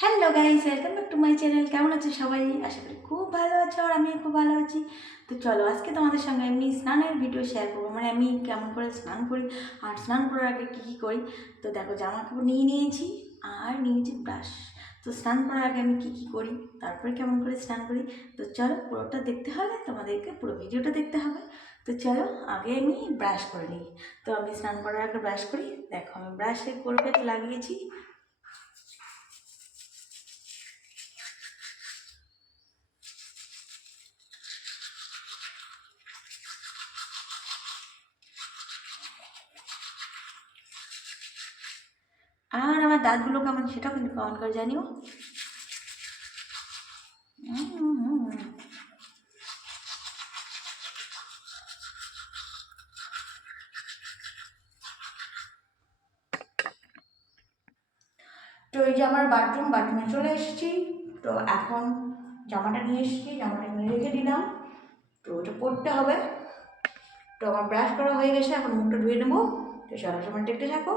Hello guys, welcome back to my channel. কেমন আছো সবাই? আশা করি খুব ভালো আছো আর আমিও খুব ভালো আছি। তো চলো আজকে তোমাদের সঙ্গে আমি স্নানের ভিডিও শেয়ার করবো, মানে আমি কেমন করে স্নান করি আর স্নান করার আগে কী কী করি। তো দেখো, জামা কাপড় নিয়ে নিয়েছি আর নিয়েছি ব্রাশ। তো স্নান করার আগে আমি কী কী করি, তারপরে কেমন করে স্নান করি। তো চলো, পুরোটা দেখতে হলে তোমাদেরকে পুরো ভিডিওটা দেখতে হবে। তো চলো আগে আমি ব্রাশ করে নিই। তো আমি স্নান করার আগে ব্রাশ করি। দেখো, আমি ব্রাশে কোলগেট লাগিয়েছি। আর আমার দাঁতগুলো কেমন সেটাও কিন্তু কমেন্ট করে জানিও। তো এই যে আমার বাথরুমে চলে এসেছি। তো এখন জামাটা নিয়ে এসেছি, জামাটা এখানে রেখে দিলাম। তো ওটা পরতে হবে। তো আমার ব্রাশ করা হয়ে গেছে, এখন মুখটা ধুয়ে নেবো। তো চলো সময় দেখতে থাকো।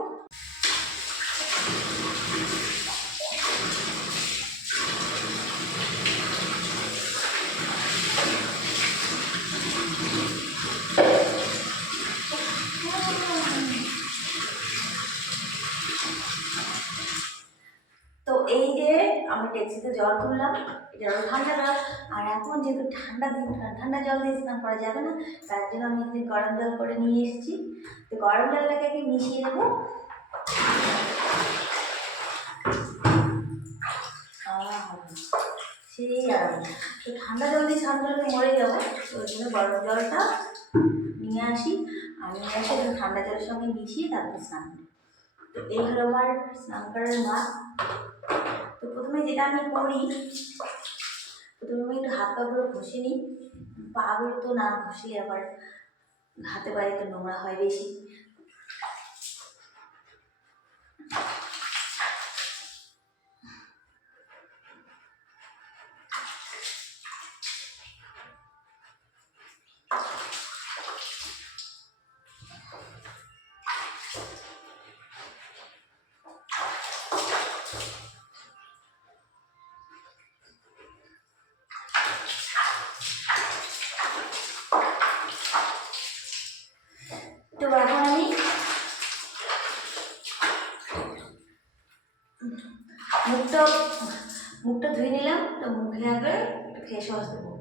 তো এই যে আমি ট্যাক্সিতে জল তুললাম, এটা হলো ঠান্ডা জল। আর এখন যেহেতু ঠান্ডা দিন, ঠান্ডা জল দিয়ে স্নান করা যাবে না, তার জন্য আমি এখানে গরম জল করে নিয়ে এসেছি। তো গরম জলটাকে আমি মিশিয়ে নেবো। সেই আরাম। তো ঠান্ডা জল দিয়ে স্নান করলে মরে যাবো, তো ওই জন্য গরম জলটা নিয়ে আসি। আর নিয়ে আসি একটু ঠান্ডা জলের সঙ্গে মিশিয়ে তারপরে স্নান করি। তো এই হলো আমার স্নান করার মাছ। তো প্রথমে যেটা আমি করি, প্রথমে আমি একটু হাত পাগুলো ঘষে নিই। পাগুলো তো না ঘষলে আবার হাতে পায়ে তো নোংরা হয় বেশি। তো এখন আমি মুখটা মুখটা ধুয়ে নিলাম। তো মুখে আগে একটু ফেস ওয়াশ দেবো।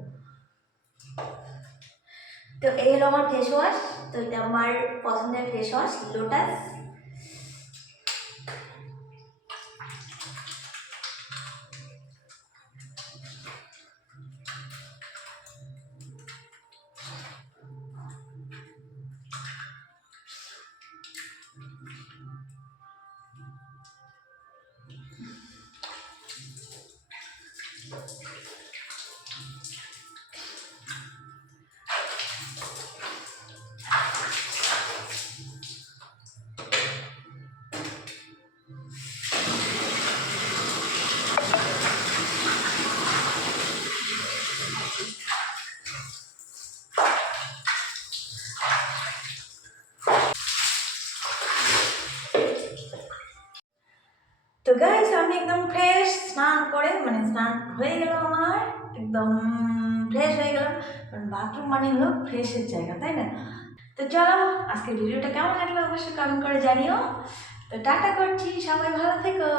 তো এই হলো আমার ফেস ওয়াশ। তো এটা আমার পছন্দের ফেস ওয়াশ, লোটাস। তো গাইস, আমি একদম ফ্রেশ স্নান করে, মানে স্নান হয়ে গেল আমার, একদম ফ্রেশ হয়ে গেলাম। কারণ বাথরুম মানে হলো ফ্রেশের জায়গা, তাই না? তো চলো, আজকের ভিডিওটা কেমন লাগলো অবশ্যই কমেন্ট করে জানিও। তো টাটা করছি, সবাই ভালো থেকো।